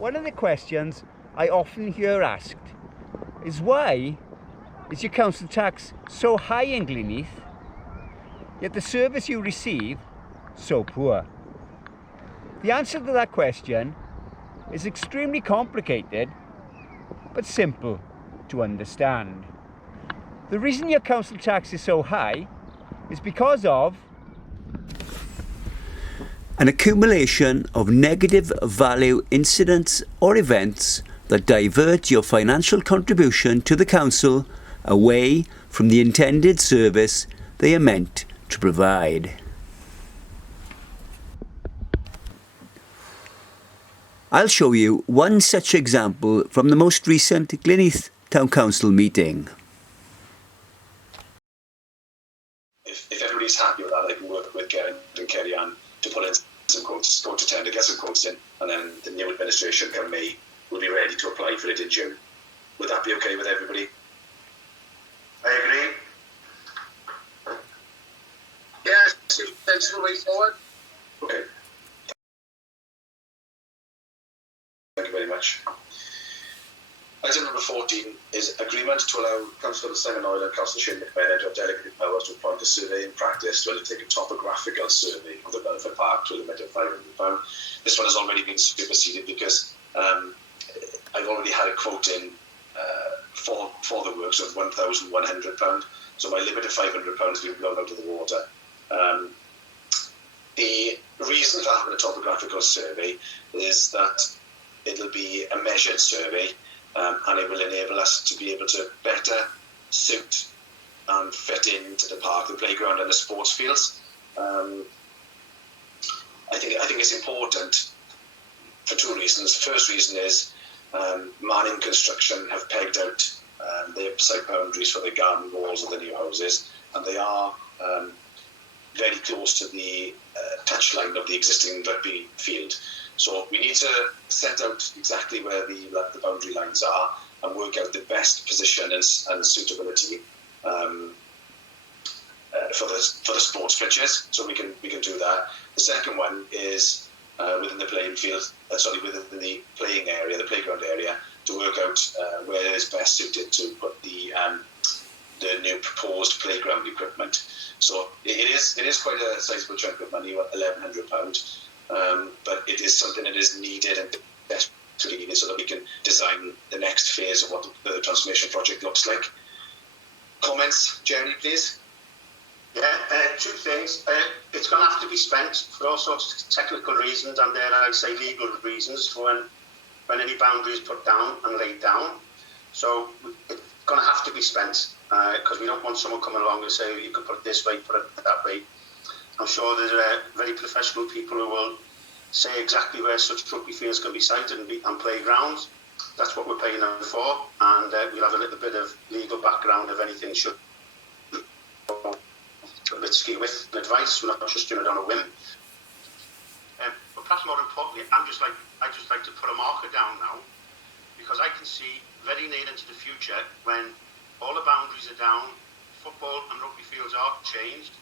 One of the questions I often hear asked is, why is your council tax so high in Neath, yet the service you receive so poor? The answer to that question is extremely complicated but simple to understand. The reason your council tax is so high is because of an accumulation of negative value incidents or events that divert your financial contribution to the council away from the intended service they are meant to provide. I'll show you one such example from the most recent Neath Town Council meeting. If everybody's happy with that, I can work with Geraint and Kerry Ann to put in some quotes, go to tender, get some quotes in, and then the new administration come May will be ready to apply for it in June. Would that be okay with everybody? I agree. Yes, that's the way forward. Okay. Thank you very much. Item number 14 is agreement to allow Councillor Simon Oyle and Councillor Shane McMahon to have delegated powers to appoint a surveying practice to undertake a topographical survey of the Belfast Park to a limit of £500. This one has already been superseded because I've already had a quote in for the works of £1,100. So my limit of £500 has been blown out of the water. The reason for having a topographical survey is that it'll be a measured survey, and it will enable us to be able to better suit and fit into the park, the playground and the sports fields. I think it's important for two reasons. First reason is Manning Construction have pegged out their site boundaries for the garden walls of the new houses, and they are very close to the touchline of the existing rugby field. So we need to set out exactly where the boundary lines are and work out the best position and suitability for the sports pitches. So we can do that. The second one is within the playing field, within the playing area, the playground area, to work out where is best suited to put the new proposed playground equipment. So it is quite a sizable chunk of money, £1,100. But it is something that is needed and desperately needed so that we can design the next phase of what the transformation project looks like. Comments, Jeremy, please? Yeah, two things. It's going to have to be spent for all sorts of technical reasons and I'd say legal reasons for when any boundary is put down and laid down. So it's going to have to be spent because we don't want someone coming along and say, you could put it this way, put it that way. I'm sure there's very professional people who will say exactly where such rugby fields can be sited and playgrounds. That's what we're paying them for, and we'll have a little bit of legal background if anything should a bit skew with advice. We're not just doing it on a whim. But perhaps more importantly, I just like to put a marker down now, because I can see very near into the future when all the boundaries are down, football and rugby fields are changed.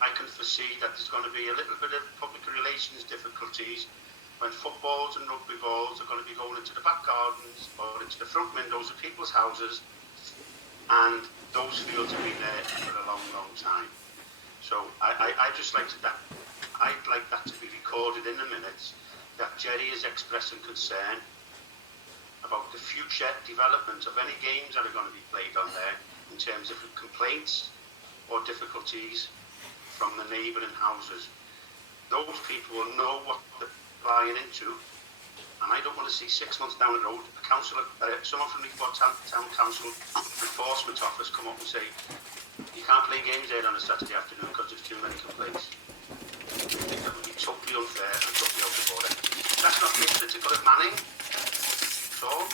I can foresee that there's going to be a little bit of public relations difficulties when footballs and rugby balls are going to be going into the back gardens or into the front windows of people's houses, and those fields have been there for a long, long time. So I'd like that to be recorded in the minutes that Jerry is expressing concern about the future development of any games that are going to be played on there in terms of complaints or difficulties from the neighbouring houses. Those people will know what they're buying into, and I don't want to see 6 months down the road a councillor, someone from the Neath-Port Town Council Enforcement Office come up and say, you can't play games there on a Saturday afternoon because there's too many complaints. That would be totally unfair and totally out of order. That's not being critical of Manning at all.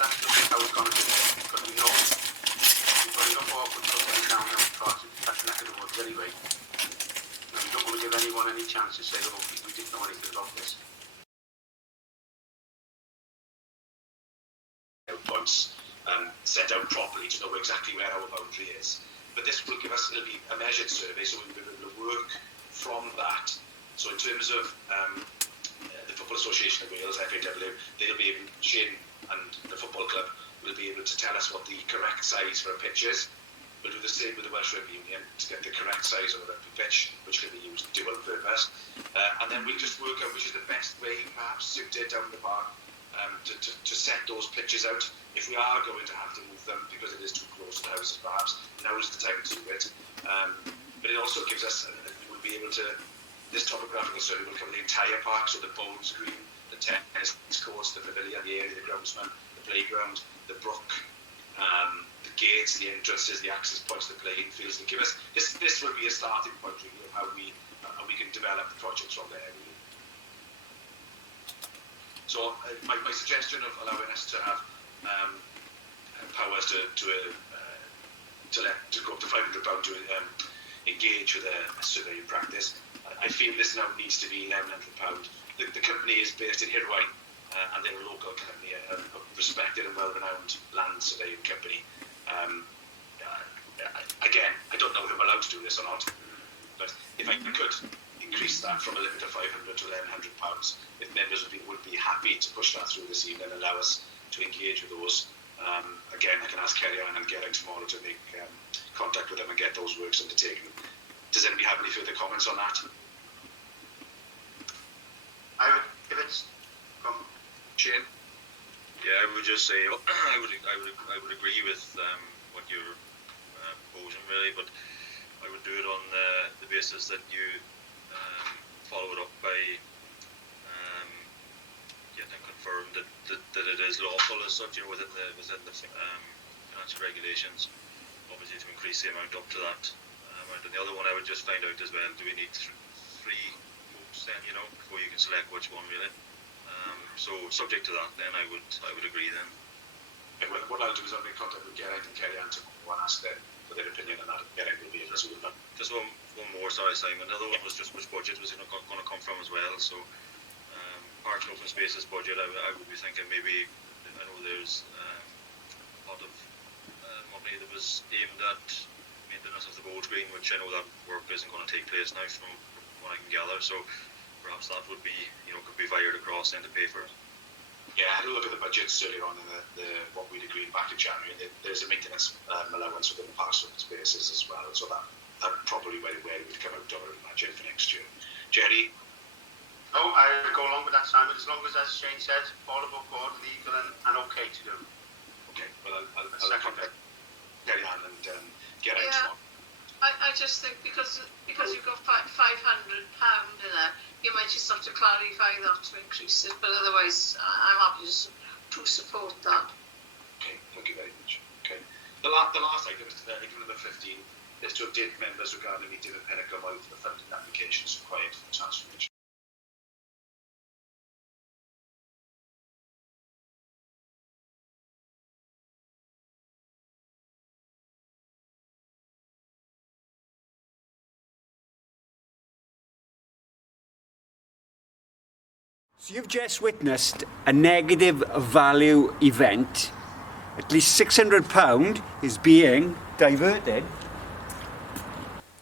That's just how it's going to be, because we know we've got enough awkward customers down there parts of that neck of the woods anyway. And we don't want to give anyone any chance to say, oh, we didn't know anything about this. Points set out properly to know exactly where our boundary is. But this will give us, it'll be a measured survey, so we'll be able to work from that. So in terms of the Football Association of Wales, FAW, they'll be able, Shane and the football club will be able to tell us what the correct size for a pitch is. We'll do the same with the Welsh Rugby Union to get the correct size of a rugby pitch, which can be used dual purpose. And then we'll just work out which is the best way, perhaps suited down the park, to set those pitches out. If we are going to have to move them because it is too close to the houses, perhaps now is the time to do it. But it also gives us, we'll be able to, this topographical study will cover the entire park, so the bowls green, the tennis courts, the pavilion, the area, the groundsman, the playground, the brook, the gates, the entrances, the access points, the playing fields. To give us this will be a starting point really of how we can develop the projects from there. Really. So my suggestion of allowing us to have powers to go up to £500 to engage with a survey in practice. I feel this now needs to be £1,100. The company is based in Hirwaun, and they're a local company, a respected and well-renowned land surveying company. Again, I don't know if I'm allowed to do this or not, but if I could increase that from a limit of £500 to £1,100, if members would be happy to push that through this evening and allow us to engage with those. Again, I can ask Kerry-Ann and Geraint tomorrow to make contact with them and get those works undertaken. Does anybody have any further comments on that? If it's from Shane? Yeah, I would just say I would agree with what you're proposing really, but I would do it on the basis that you follow it up by getting confirmed that it is lawful as such, within the financial regulations, obviously to increase the amount up to that amount. And the other one I would just find out as well, do we need three votes then, before you can select which one really? So subject to that, then I would agree then. Okay, well, what I'll do is I'll make contact with Geraint and Kerry-Ann tomorrow and ask them for their opinion on that. Geraint will be able to. Just one more, sorry Simon. Another one was just which budget was going to come from as well. So Parks and Open Spaces budget, I would be thinking maybe, I know there's a lot of money that was aimed at maintenance of the bowls green, which I know that work isn't going to take place now from what I can gather. So perhaps that would be, could be fired across then to pay for it. Yeah, I had a look at the budgets earlier on in what we'd agreed back in January. There's a maintenance allowance within the Parks and Open Spaces as well, so that probably where it would come out of, I imagine, for next year. Jerry? No, I go along with that, Simon, as long as Shane says, all above board, legal and okay to do. Okay, well, I'll contact Kerry-Ann and Geraint tomorrow. I just think because you've got £500 in there, you might just have to clarify that to increase it, but otherwise I'm happy to support that. Okay, thank you very much. Okay, the last item is item number 15 is to update members regarding the divert pinnacle amount for the funding applications required for transformation. So you've just witnessed a negative value event. At least £600 is being diverted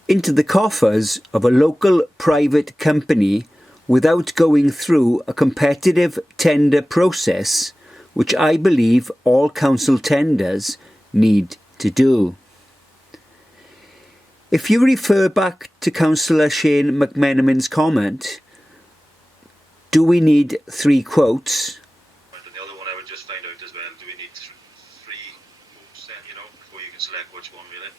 into the coffers of a local private company without going through a competitive tender process, which I believe all council tenders need to do. If you refer back to Councillor Shane McMenamin's comment, do we need 3 quotes? And the other one I would just find out as well, do we need 3 votes then, before you can select which one really?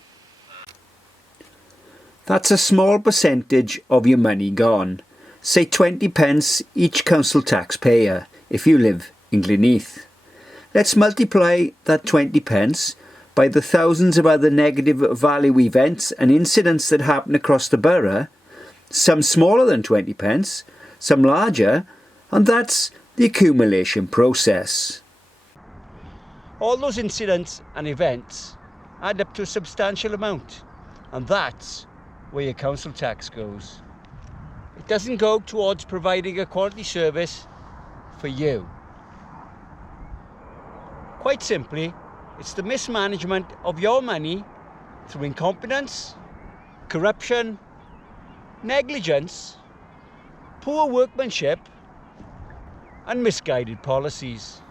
That's a small percentage of your money gone. Say 20 pence each council taxpayer if you live in Gleneath. Let's multiply that 20 pence by the thousands of other negative value events and incidents that happen across the borough, some smaller than 20 pence, some larger, and that's the accumulation process. All those incidents and events add up to a substantial amount, and that's where your council tax goes. It doesn't go towards providing a quality service for you. Quite simply, it's the mismanagement of your money through incompetence, corruption, negligence, poor workmanship, and misguided policies.